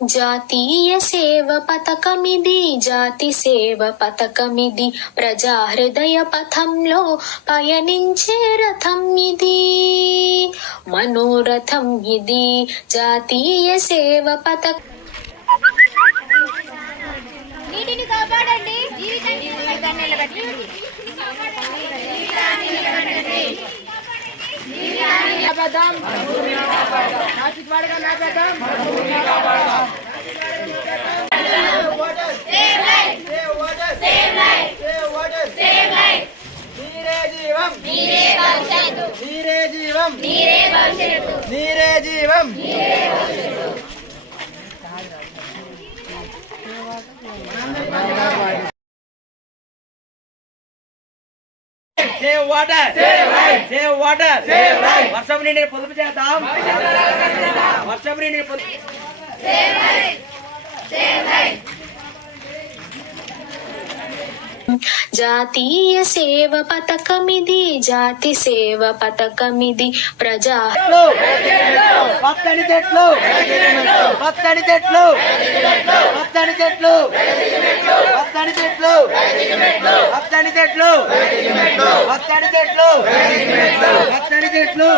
జాతీయ సేవ పథకమిది, జాతి సేవ పథకమిది, ప్రజా హృదయ పథంలో పయనించే రథం ఇది, మనోరథం ఇది. జాతీయ సేవ పథకం. నీటిని కాపాడండి, Save water. Save life. Save water. Save life. వర్షం నీటిని పొదుపు చేద్దాం. వర్షం నీటిని పొదుపు. Save life. Save life. జాతీయ సేవ పథకమిది, జాతి సేవ పథకమిది, ప్రజా. పచ్చని చెట్లు, పచ్చని చెట్లు, పచ్చని చెట్లు, పచ్చని చెట్లు, పచ్చని చెట్లు, పచ్చని చెట్లు,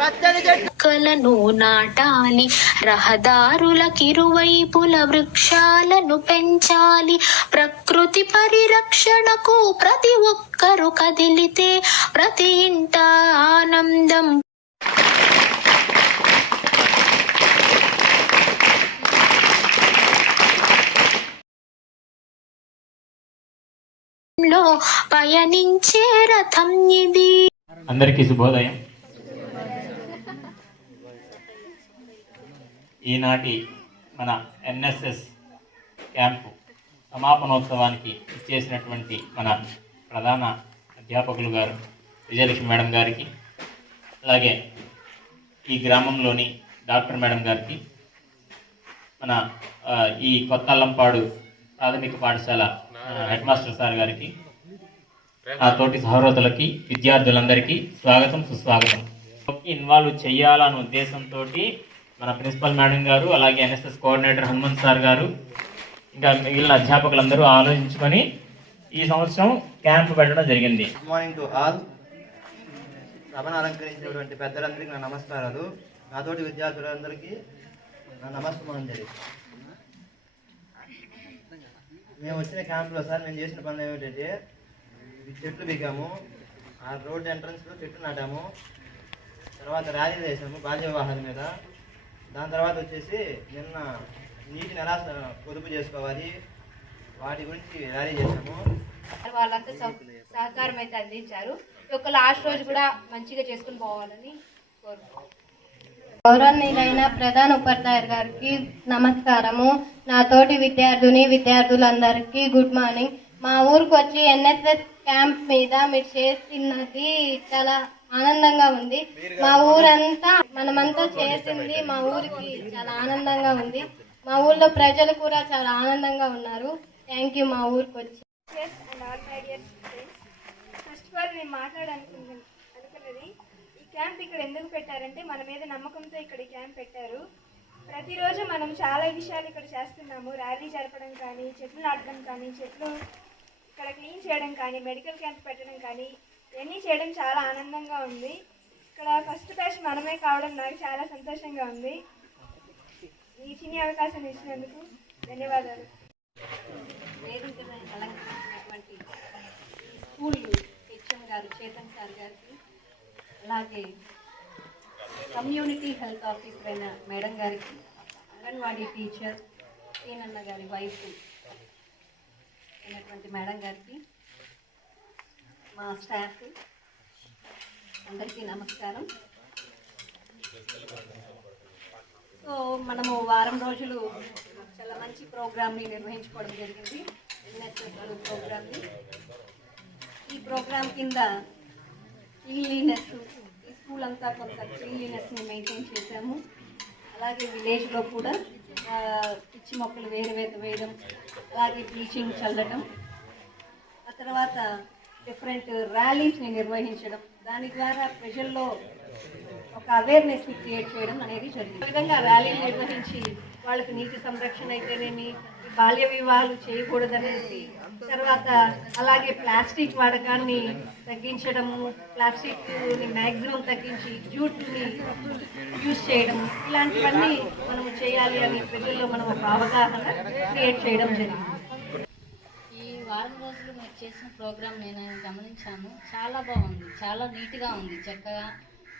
పచ్చని చెట్లు, మొక్కలను నాటాలి, రహదారులకిరువైపుల వృక్షాలను పెంచాలి. ప్రకృతి పరిరక్షణకు ప్రతి ఒక్కరు కదిలితే ప్రతి ఇంట ఆనందం. లో పయనించే రథం ఇది. అందరికీ శుభోదయం. ఈనాటి మన ఎన్ఎస్ఎస్ క్యాంపు సమాపనోత్సవానికి ఇచ్చేసినటువంటి మన ప్రధాన అధ్యాపకులు గారు విజయలక్ష్మి మేడం గారికి, అలాగే ఈ గ్రామంలోని డాక్టర్ మేడం గారికి, మన ఈ కొత్త అల్లంపాడు ప్రాథమిక పాఠశాల హెడ్ మాస్టర్ సార్ గారికి, ఆ తోటి సహోదరులకి, విద్యార్థులందరికీ స్వాగతం, సుస్వాగతం. ఇన్వాల్వ్ చేయాలనే ఉద్దేశంతో మన ప్రిన్సిపల్ మేడం గారు, అలాగే ఎన్ఎస్ఎస్ కోఆర్డినేటర్ హనుమంత్ సార్ గారు, ఇంకా మిగిలిన అధ్యాపకులందరూ ఆలోచించుకొని ఈ సంవత్సరం క్యాంప్ పెట్టడం జరిగింది. Good morning to all. సభను అలంకరించినటువంటి పెద్దలందరికీ నా నమస్కారాలు. నాతోటి విద్యార్థులందరికీ నా నమస్కారం. మేము వచ్చిన క్యాంప్లో సార్ మేము చేసిన పనులు ఏమిటంటే చెట్లు బీగాము, ఆ రోడ్ ఎంట్రన్స్లో చెట్లు నాటాము, తర్వాత ర్యాలీలు చేసాము బాల్య వివాహాల మీద. దాని తర్వాత వచ్చేసి నిన్న నీటిని ఎలా పొదుపు చేసుకోవాలి వాటి గురించి ర్యాలీ చేసాము. వాళ్ళంతా సహకారం అయితే అందించారు. ఒక లాస్ట్ రోజు కూడా మంచిగా చేసుకుని పోవాలని కోరుకుంటున్నాను. గౌరవనీయులైన ప్రధాన ఉపాధ్యాయులు గారికి నమస్కారము. నా తోటి విద్యార్థులందరికీ గుడ్ మార్నింగ్. మా ఊరికి వచ్చి ఎన్ఎస్ఎస్ క్యాంప్ మీద మీరు చేస్తున్నది చాలా ఆనందంగా ఉంది. మా ఊరంతా మనమంతా చేసింది మా ఊరికి చాలా ఆనందంగా ఉంది. మా ఊళ్ళో ప్రజలు కూడా చాలా ఆనందంగా ఉన్నారు. థ్యాంక్ యూ మా ఊరికి వచ్చి. ఫస్ట్ ఆఫ్ ఆల్ నేను మాట్లాడాలనుకున్నది ఈ క్యాంప్ ఇక్కడ ఎందుకు పెట్టారంటే మన మీద నమ్మకంతో ఇక్కడ ఈ క్యాంప్ పెట్టారు. ప్రతిరోజు మనం చాలా విషయాలు ఇక్కడ చేస్తున్నాము. ర్యాలీ జరపడం కానీ, చెట్లు నాటడం కానీ, చెట్లు ఇక్కడ క్లీన్ చేయడం కానీ, మెడికల్ క్యాంప్ పెట్టడం కానీ, ఇవన్నీ చేయడం చాలా ఆనందంగా ఉంది. ఇక్కడ ఫస్ట్ బ్యాచ్ మనమే కావడం నాకు చాలా సంతోషంగా ఉంది. ఈ చిన్న అవకాశం ఇచ్చినందుకు ధన్యవాదాలు. స్కూల్ హెచ్ఎం గారు చేతన్ సార్ గారికి, అలాగే కమ్యూనిటీ హెల్త్ ఆఫీసర్ అయిన మేడం గారికి, అంగన్వాడీ టీచర్ సీనన్న గారి వైఫ్ అయినటువంటి మేడం గారికి, మా స్టాఫ్ అందరికీ నమస్కారం. సో మనము వారం రోజులు చాలా మంచి ప్రోగ్రామ్ని నిర్వహించుకోవడం జరిగింది. ఎన్ఎస్ఎస్ ప్రోగ్రామ్ని. ఈ ప్రోగ్రామ్ కింద క్లీన్లీనెస్, ఈ స్కూల్ అంతా కొంత క్లీన్లీనెస్ని మెయింటైన్ చేశాము. అలాగే విలేజ్లో కూడా పిచ్చి మొక్కలు వేయడం, అలాగే బ్లీచింగ్ చల్లడం, ఆ తర్వాత డిఫరెంట్ ర్యాలీస్ని నిర్వహించడం. దాని ద్వారా ప్రజల్లో ఒక అవేర్నెస్ని క్రియేట్ చేయడం అనేది జరిగింది. ఈ విధంగా ర్యాలీలు నిర్వహించి వాళ్ళకి నీటి సంరక్షణ అయితేనేమి, బాల్య వివాహాలు చేయకూడదనేసి, తర్వాత అలాగే ప్లాస్టిక్ వాడకాన్ని తగ్గించడము, ప్లాస్టిక్ని మ్యాక్సిమం తగ్గించి జూట్ని యూజ్ చేయడం, ఇలాంటివన్నీ మనం చేయాలి అని ప్రజల్లో మనం ఒక అవగాహన క్రియేట్ చేయడం జరిగింది. ఈ వారం రోజులు మీరు చేసిన ప్రోగ్రామ్ నేను గమనించాను. చాలా బాగుంది, చాలా నీట్గా ఉంది, చక్కగా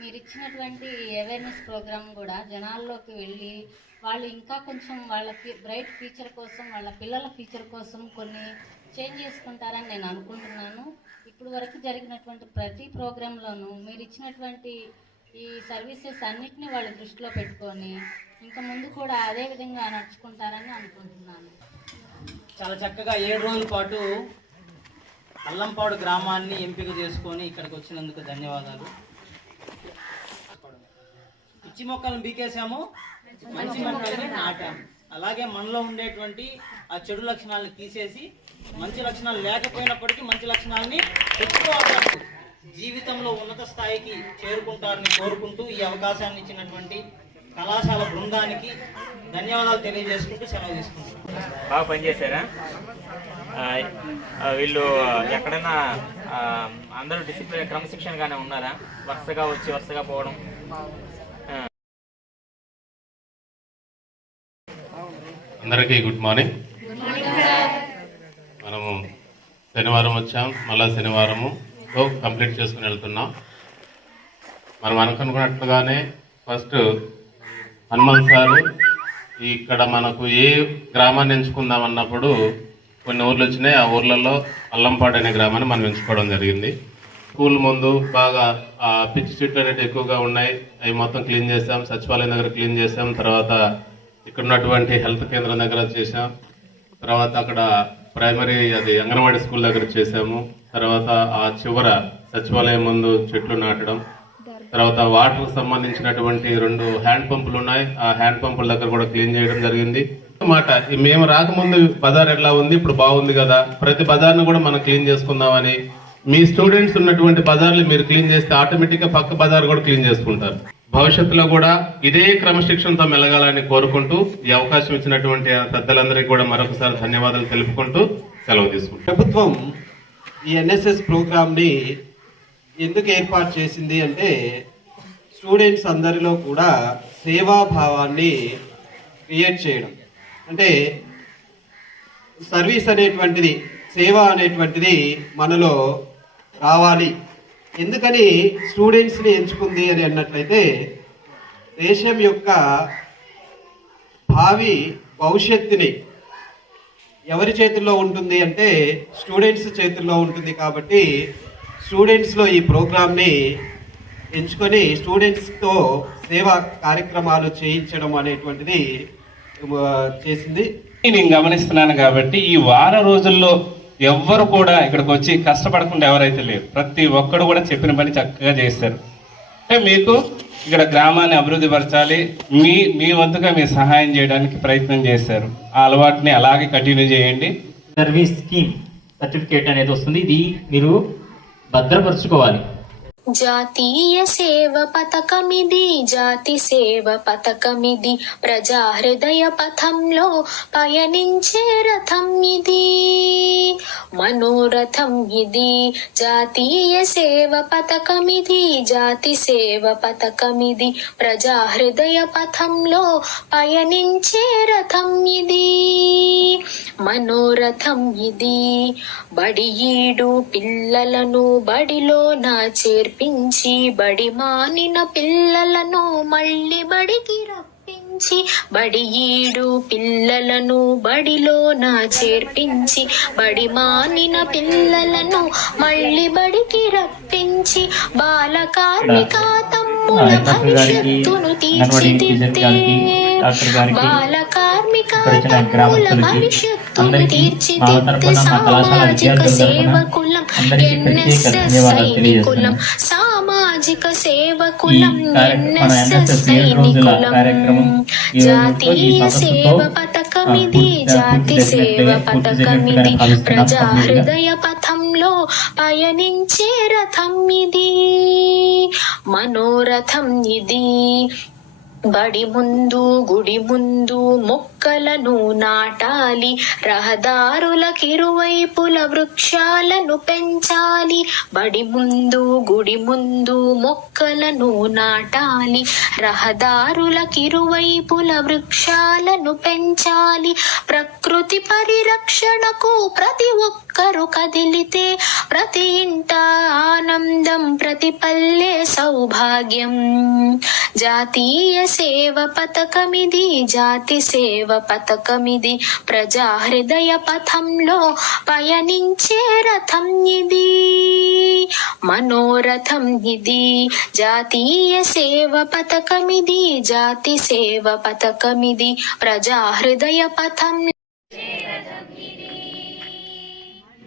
మీరు ఇచ్చినటువంటి అవేర్నెస్ ప్రోగ్రామ్ కూడా జనాల్లోకి వెళ్ళి వాళ్ళు ఇంకా కొంచెం వాళ్ళకి బ్రైట్ ఫ్యూచర్ కోసం, వాళ్ళ పిల్లల ఫ్యూచర్ కోసం కొన్ని చేంజ్ చేసుకుంటారని నేను అనుకుంటున్నాను. ఇప్పుడు వరకు జరిగినటువంటి ప్రతి ప్రోగ్రాంలోనూ మీరు ఇచ్చినటువంటి ఈ సర్వీసెస్ అన్నిటినీ వాళ్ళ దృష్టిలో పెట్టుకొని ఇంకా ముందు కూడా అదే విధంగా నడుచుకుంటారని అనుకుంటున్నాను. చాలా చక్కగా 7 రోజుల పాటు అల్లంపాడు గ్రామాన్ని ఎంపిక చేసుకొని ఇక్కడికి వచ్చినందుకు ధన్యవాదాలు. పిచ్చి మొక్కలను బీకేసాము, మంచి మొక్కల్ని నాటాము. అలాగే మనలో ఉండేటువంటి ఆ చెడు లక్షణాలను తీసేసి మంచి లక్షణాలు లేకపోయినప్పటికీ మంచి లక్షణాలని తెచ్చుకోవాలి. జీవితంలో ఉన్నత స్థాయికి చేరుకుంటారని కోరుకుంటూ ఈ అవకాశాన్ని ఇచ్చినటువంటి కళాశాల బృందానికి ధన్యవాదాలు తెలియజేసుకుంటూ సెలవు తీసుకుంటున్నాను. బాగా పనిచేశారా? వీళ్ళు ఎక్కడైనా అందరూ డిసిప్లిన్ క్రమశిక్షణగానే ఉన్నారా? వరుసగా వచ్చి వరుసగా పోవడం? అందరికీ గుడ్ మార్నింగ్. మనము శనివారం వచ్చాం, మళ్ళా శనివారము కంప్లీట్ చేసుకుని వెళ్తున్నాం. మనం అనుకున్నట్లుగానే ఫస్ట్ హనుమంత్ సారు ఇక్కడ మనకు ఏ గ్రామాన్ని ఎంచుకుందాం అన్నప్పుడు కొన్ని ఊర్లు వచ్చినాయి. ఆ ఊర్లలో అల్లంపాడు అనే గ్రామాన్ని మనం ఎంచుకోవడం జరిగింది. స్కూల్ ముందు బాగా పిచ్చి చెట్లు అనేవి ఎక్కువగా ఉన్నాయి, అవి మొత్తం క్లీన్ చేసాం. సచివాలయం దగ్గర క్లీన్ చేసాం. తర్వాత ఇక్కడ ఉన్నటువంటి హెల్త్ కేంద్రం దగ్గర చేసాం. తర్వాత అక్కడ ప్రైమరీ అది అంగన్వాడీ స్కూల్ దగ్గర చేసాము. తర్వాత ఆ చివర సచివాలయం ముందు చెట్లు నాటడం. తర్వాత వాటర్ సంబంధించినటువంటి 2 హ్యాండ్ పంపులు ఉన్నాయి, ఆ హ్యాండ్ పంపుల దగ్గర కూడా క్లీన్ చేయడం జరిగింది. మాట మేము రాకముందు బజార్ ఎట్లా ఉంది, ఇప్పుడు బాగుంది కదా, ప్రతి బజార్ను కూడా మనం క్లీన్ చేసుకుందామని. మీ స్టూడెంట్స్ ఉన్నటువంటి బజార్లు మీరు క్లీన్ చేస్తే ఆటోమేటిక్గా పక్క బజార్ కూడా క్లీన్ చేసుకుంటారు. భవిష్యత్తులో కూడా ఇదే క్రమశిక్షణతో మెలగాలని కోరుకుంటూ ఈ అవకాశం ఇచ్చినటువంటి పెద్దలందరికీ కూడా మరొకసారి ధన్యవాదాలు తెలుపుకుంటూ సెలవు తీసుకుంటాం. ప్రభుత్వం ఈ ఎన్ఎస్ఎస్ ప్రోగ్రామ్ని ఎందుకు ఏర్పాటు చేసింది అంటే స్టూడెంట్స్ అందరిలో కూడా సేవాభావాన్ని క్రియేట్ చేయడం. అంటే సర్వీస్ అనేటువంటిది, సేవ అనేటువంటిది మనలో రావాలి. ఎందుకని స్టూడెంట్స్ని ఎంచుకుంది అని అన్నట్లయితే దేశం యొక్క భావి భవిష్యత్తుని ఎవరి చేతుల్లో ఉంటుంది అంటే స్టూడెంట్స్ చేతుల్లో ఉంటుంది. కాబట్టి స్టూడెంట్స్లో ఈ ప్రోగ్రామ్ని ఎంచుకొని స్టూడెంట్స్తో సేవా కార్యక్రమాలు చేయించడం అనేటువంటిది చేసింది. నేను గమనిస్తున్నాను కాబట్టి ఈ వారం రోజుల్లో ఎవ్వరు కూడా ఇక్కడికి వచ్చి కష్టపడకుండా ఎవరైతే లేరు, ప్రతి ఒక్కరు కూడా చెప్పిన పని చక్కగా చేస్తారు. అంటే మీకు ఇక్కడ గ్రామాన్ని అభివృద్ధి పరచాలి, మీ వంతుగా మీరు సహాయం చేయడానికి ప్రయత్నం చేశారు. ఆ అలవాటుని అలాగే కంటిన్యూ చేయండి. సర్వీస్ స్కీమ్ సర్టిఫికేట్ అనేది వస్తుంది, ఇది మీరు భద్రపరచుకోవాలి. జాతీయ సేవ పథకమిది, జాతి సేవ పథకమిది, ప్రజా హృదయ పథంలో పయనించే రథం ఇది, మనోరథం ఇది. జాతీయ సేవ పథకమిది, జాతి సేవ పథకమిది, ప్రజా హృదయ పథంలో పయనించే రథం ఇది, మనోరథం ఇది. బడియీడు పిల్లలను బడిలో నా చేర్పించి, బడి మానిన పిల్లలను మళ్ళీ బడికి రప్పించి, బడియీడు పిల్లలను బడిలో నా చేర్పించి, బడి మానిన పిల్లలను మళ్ళీ బడికి రప్పించి, బాల కార్మిక తమ్ముల భవిష్యత్తును తీర్చిదిద్దే, బాల కార్మిక తమ్ముల భవిష్యత్తును తీర్చిదిద్దే సామాజిక సేవకులం, ఎన్ఎస్ఎస్ సైనికులం, సామాజిక సేవకులం, ఎన్ఎస్ఎస్ సైనికులం. జాతీయ సేవ పథకమిది, జాతి సేవ పథకమిది, ప్రజా హృదయ పథంలో పయనించే రథం ఇది, మనోరథం ఇది. బడి ముందు గుడి ముందు మొక్కలను నాటాలి, రహదారులకిరువైపుల వృక్షాలను పెంచాలి. బడి ముందు గుడి ముందు మొక్కలను నాటాలి, రహదారులకిరువైపుల వృక్షాలను పెంచాలి. ప్రకృతి పరిరక్షణకు ప్రతి ఒక్కరు కదిలితే ప్రతి ఇంట ఆనందం, ప్రతి పల్లె సౌభాగ్యం. జాతీయ సేవ పథకమిది, జాతి సేవ పథకమిది, ప్రజా హృదయ పథంలో పయనించే రథం ఇది, మనోరథం ఇది. జాతీయ సేవ పథకమిది, జాతి సేవ పథకమిది, ప్రజా హృదయ పథం.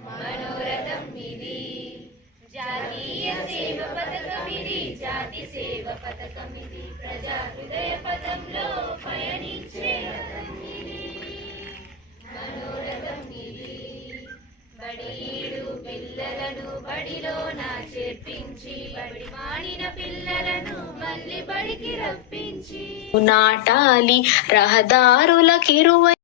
మనోరథం ఇది, జాతీయ సేవ పథకమిది, జాతి సేవ పథకమిది, ప్రజా హృదయ పథంలో పయనించే రథం ఇది. మనోరథం ఇది, బడిడు పిల్లలను బడిలోన చేర్పించి, బడి మానిన పిల్లలను మళ్ళీ బడికి రప్పించి నాటాలి, రహదారులకిరువై